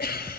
you